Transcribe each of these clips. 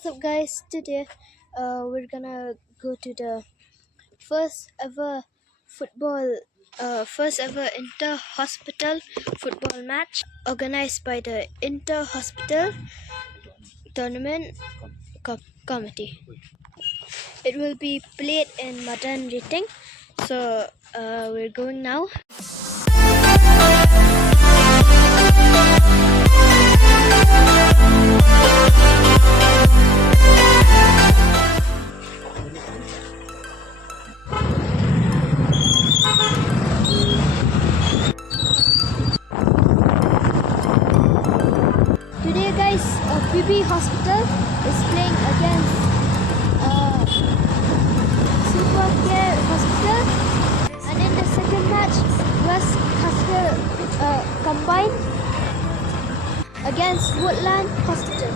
What's up, guys? Today, we're gonna go to the first ever inter-hospital football match organized by the inter-hospital tournament committee. It will be played in Madan Riting. So, we're going now. Today, guys, PB Hospital is playing against Super Care Hospital, and in the second match, West Hospital combined against Woodland Hospital.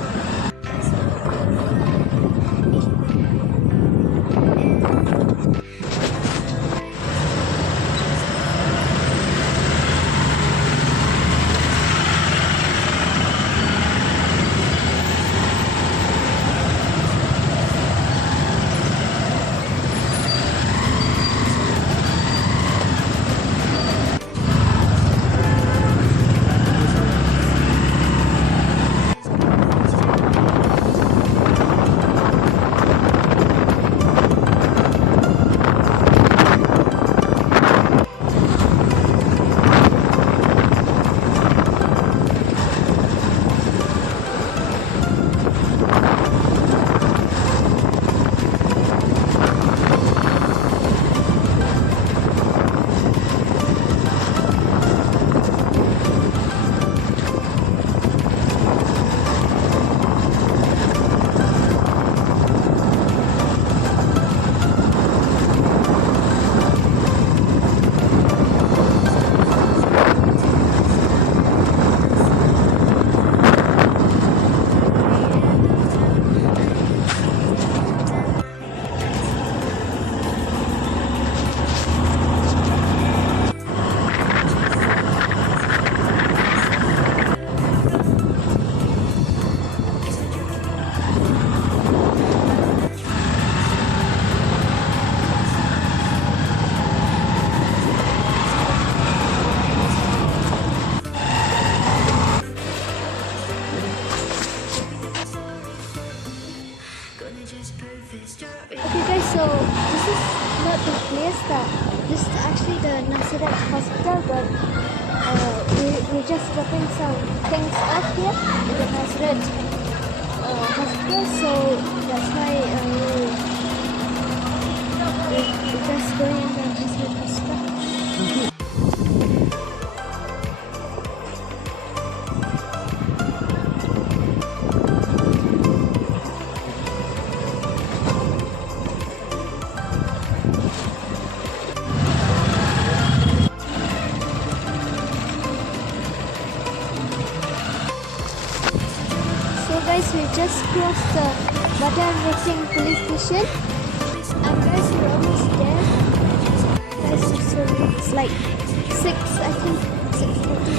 Okay, guys, so this is not the place that this is actually the Nasirat Hospital, but we're just dropping some things off here in the Nasirat Hospital, so that's why we're just going in the Nasirat Hospital. So guys, we just crossed the Madan Riting police station, and guys, we're almost there. Guys, it's like 6, I think 6:30.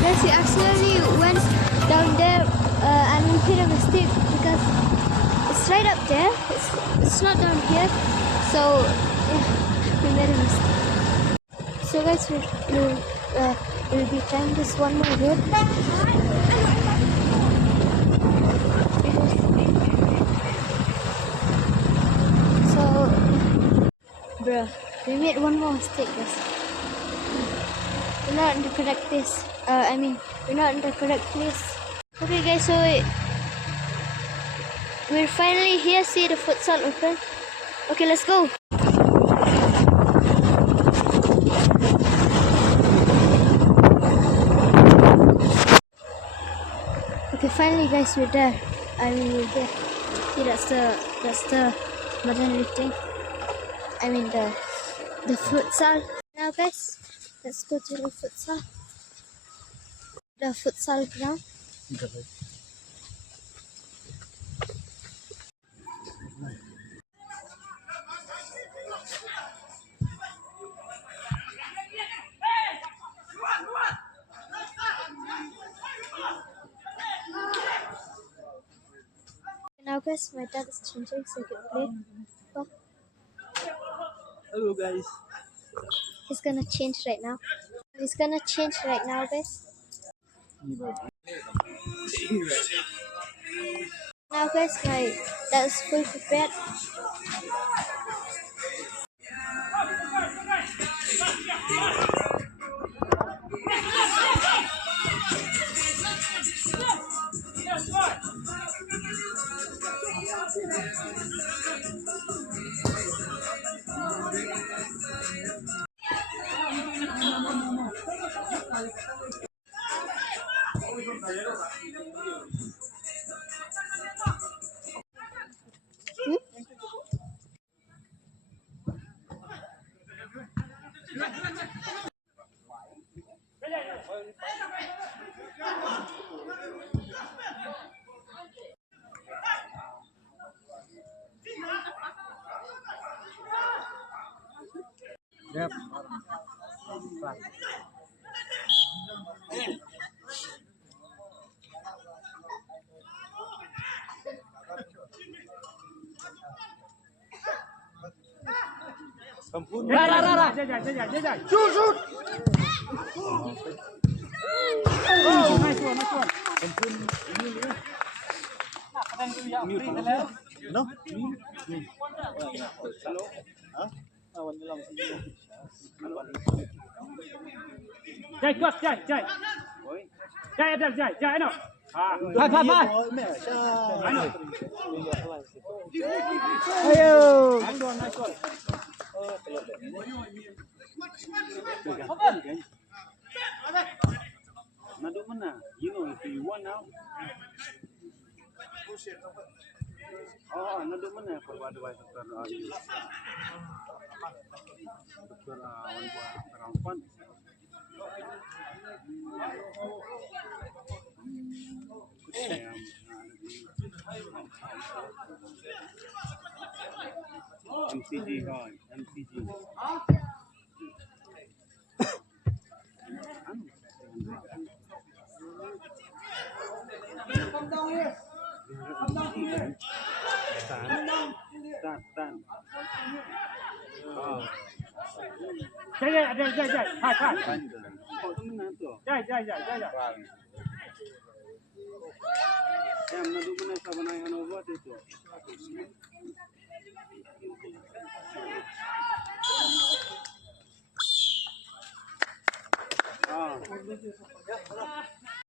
Guys, we actually went down there and we made a mistake because it's right up there. It's not down here, so yeah, we made a mistake. So guys, we'll be trying this one more road. So, bruh, we made one more mistake, guys. We're not in the correct place. We're not in the correct place. Okay, guys, so we're finally here. See the futsal open. Okay, let's go. Okay, finally, guys, we're there. We're there. See, that's the Madan Riting. The futsal. Now, guys, let's go to the futsal. The futsal ground. guys, my dad is changing so he can play. Oh, Hello guys. he's gonna change right now. He's gonna change right now, guys. Now, guys, my dad is fully prepared. Yep. Rara. Shoot, shoot. Oh, nice one. No? Hello? Huh? Awan na lang. Jai, kuat, Jai. Oi. Jai, ada, Jai, ano? Bye. Ano? Ayo. Nice one. Nado man na. You know, if you want now. Oh, nado man na. Pagwado ba Dr. Dr. Rampan. MCG. Come down here. Tan. Jai, ada, Jai. Hai. Oh, temen na to. Jai. Em nado man na sa banay ano ba dito.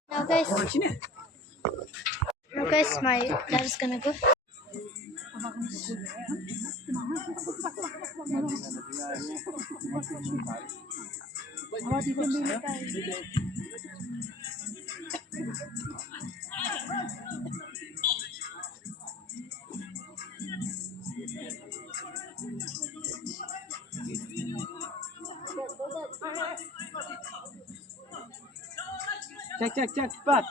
Now, guys, my dad is gonna go. Check, cepat.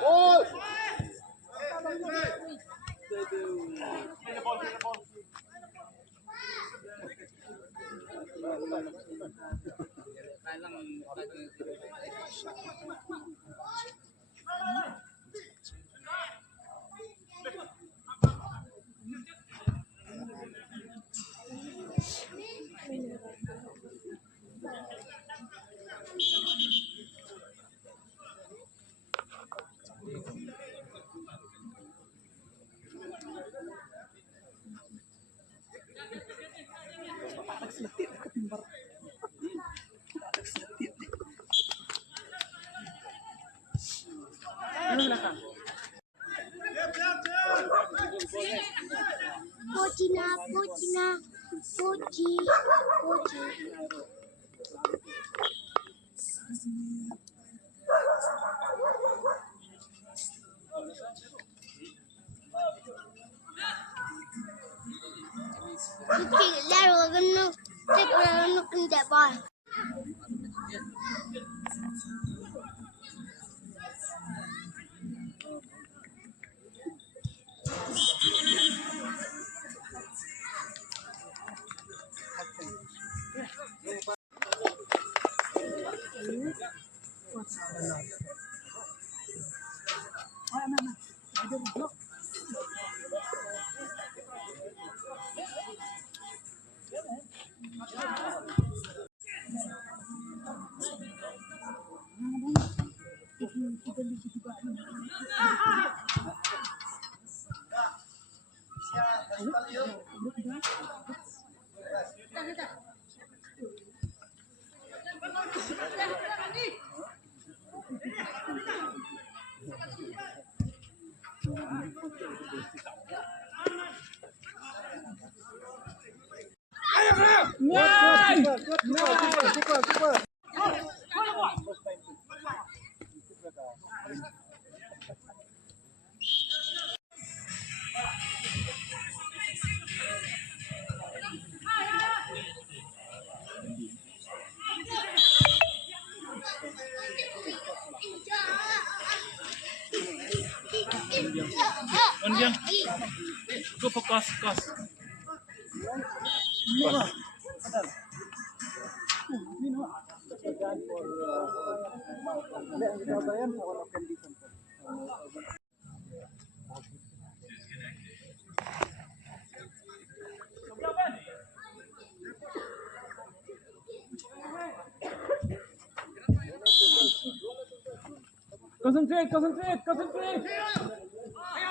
Gol. na Fuji. We're gonna take a look in that bar. Go for cost. Concentrate.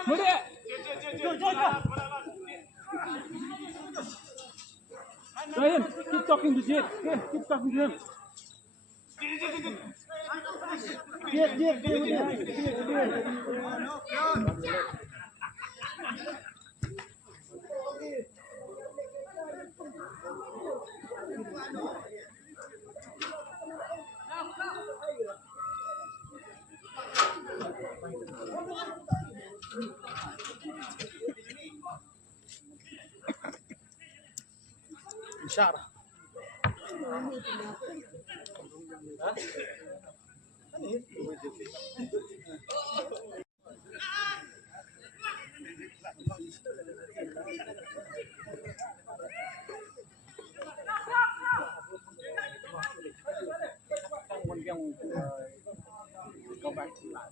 Muda. Ryan, keep talking to Jade. Okay, keep talking to him. Insyaallah. Go back to that.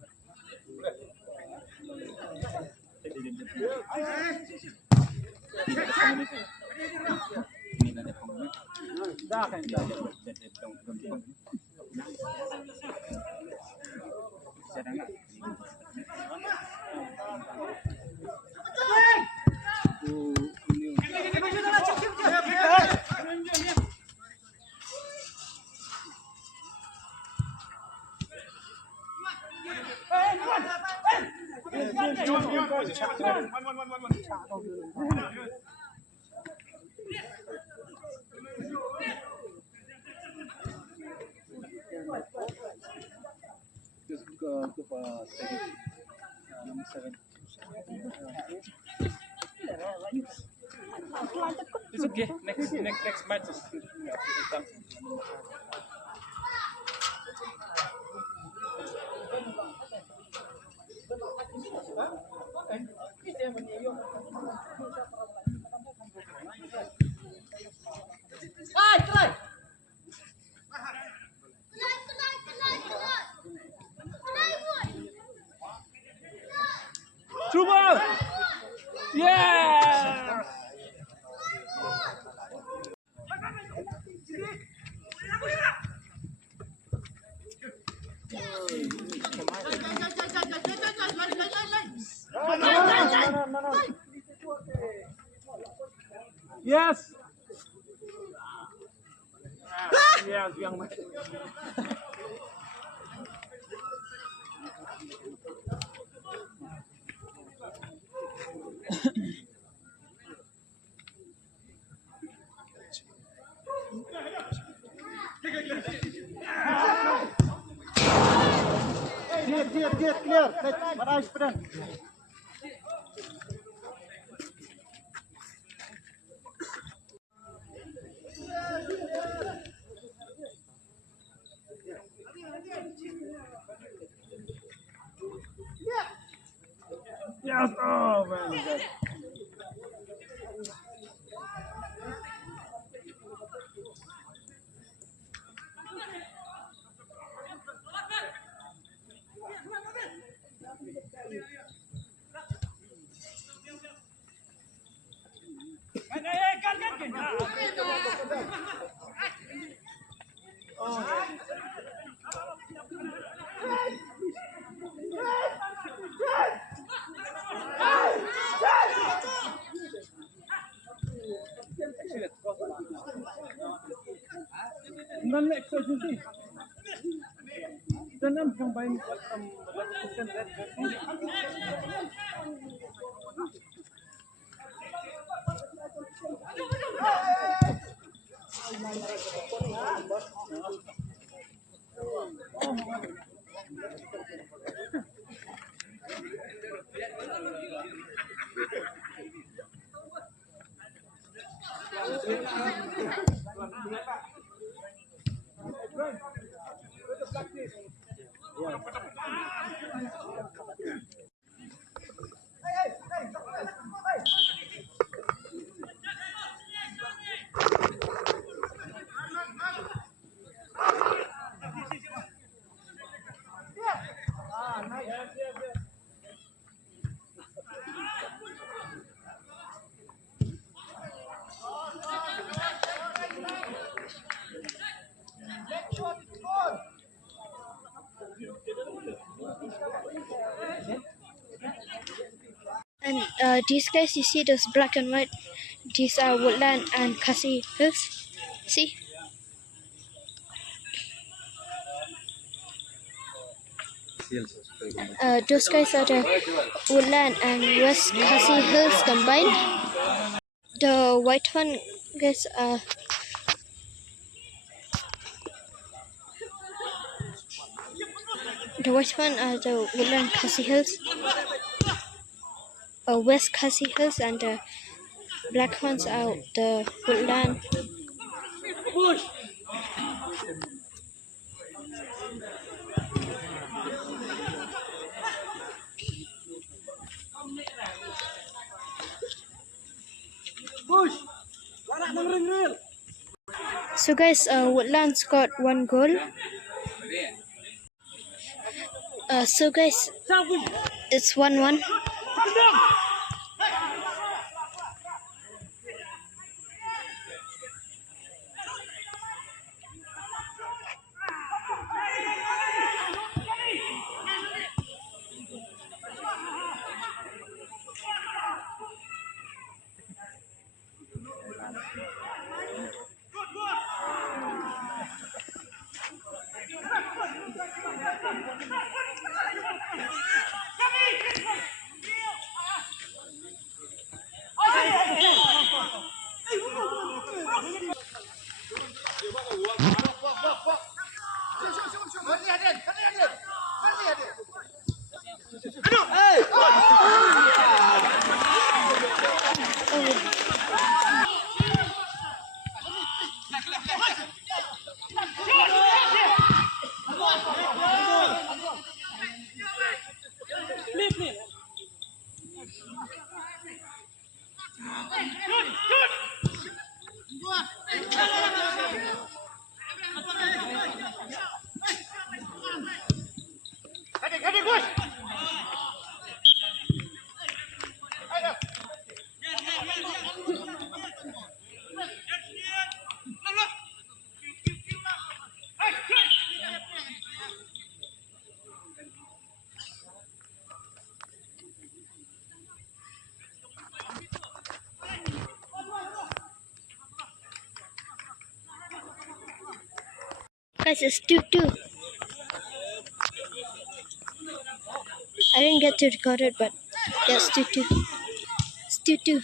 Just go for number 7. It's okay. Next match is done. Through ball! Yeah! Yes! Yes, young man. Legit, clear. Marais pedan. Yes, oh man. Good. Non extra jersey. Dan I'm combined with some red jersey. And these guys, you see those black and white? These are Woodland and Khasi Hills. See? Those guys are the Woodland and West Khasi Hills combined. The white one guys are the Woodland Khasi Hills, West Khasi Hills, and the black ones are the Woodland. So guys, Woodlands got 1 goal. So guys, it's 1-1. Guys, it's 2-2. I didn't get to record it, but yeah, it's 2-2. It's 2-2.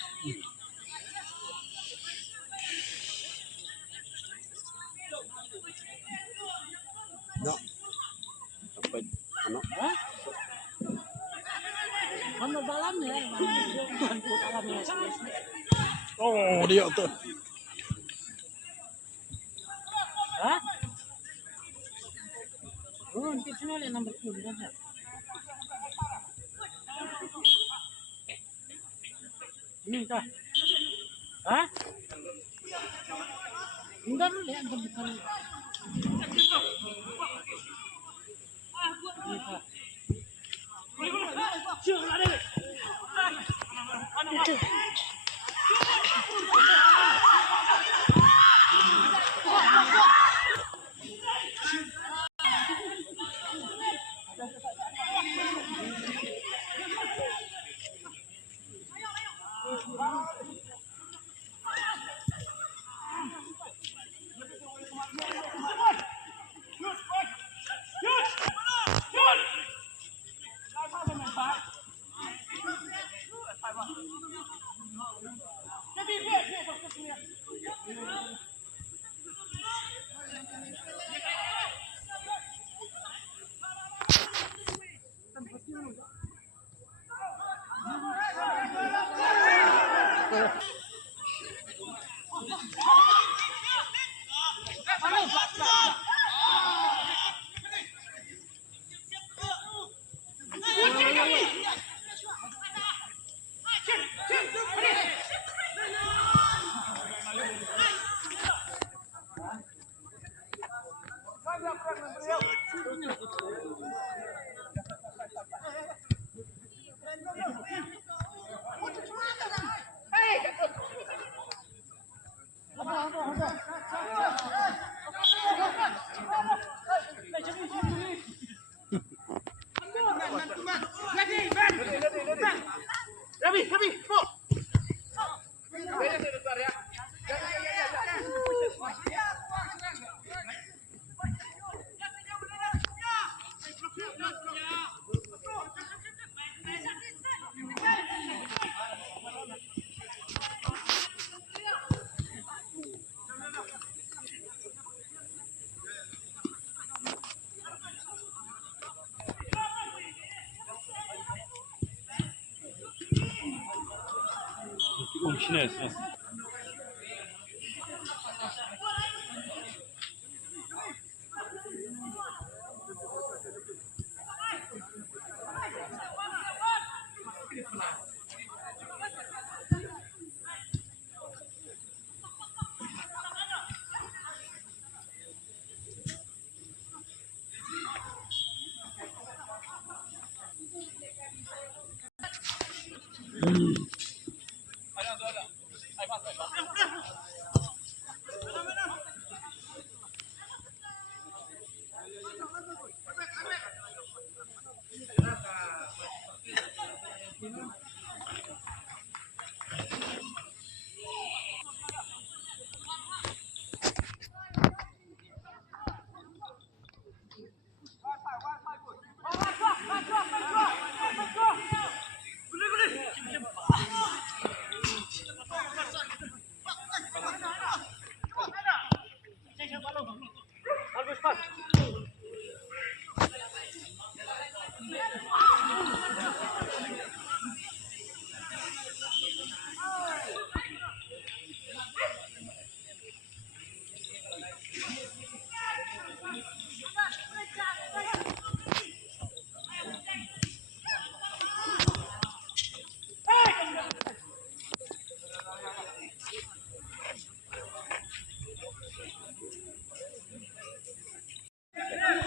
No. Ano? Oh, dia tuh. Hah? Kita lihat nomor 10 saja. Ini kah? Hah? Enggak dulu ya, bukan. Ini kah? Itu.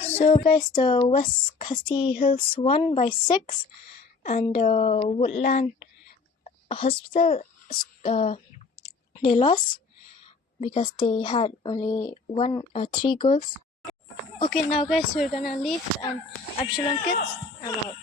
So guys, the West Castile Hills won by 6, and Woodland Hospital they lost because they had only 3 goals. Okay, now guys, we're gonna leave, and Absalom Kids, I'm out.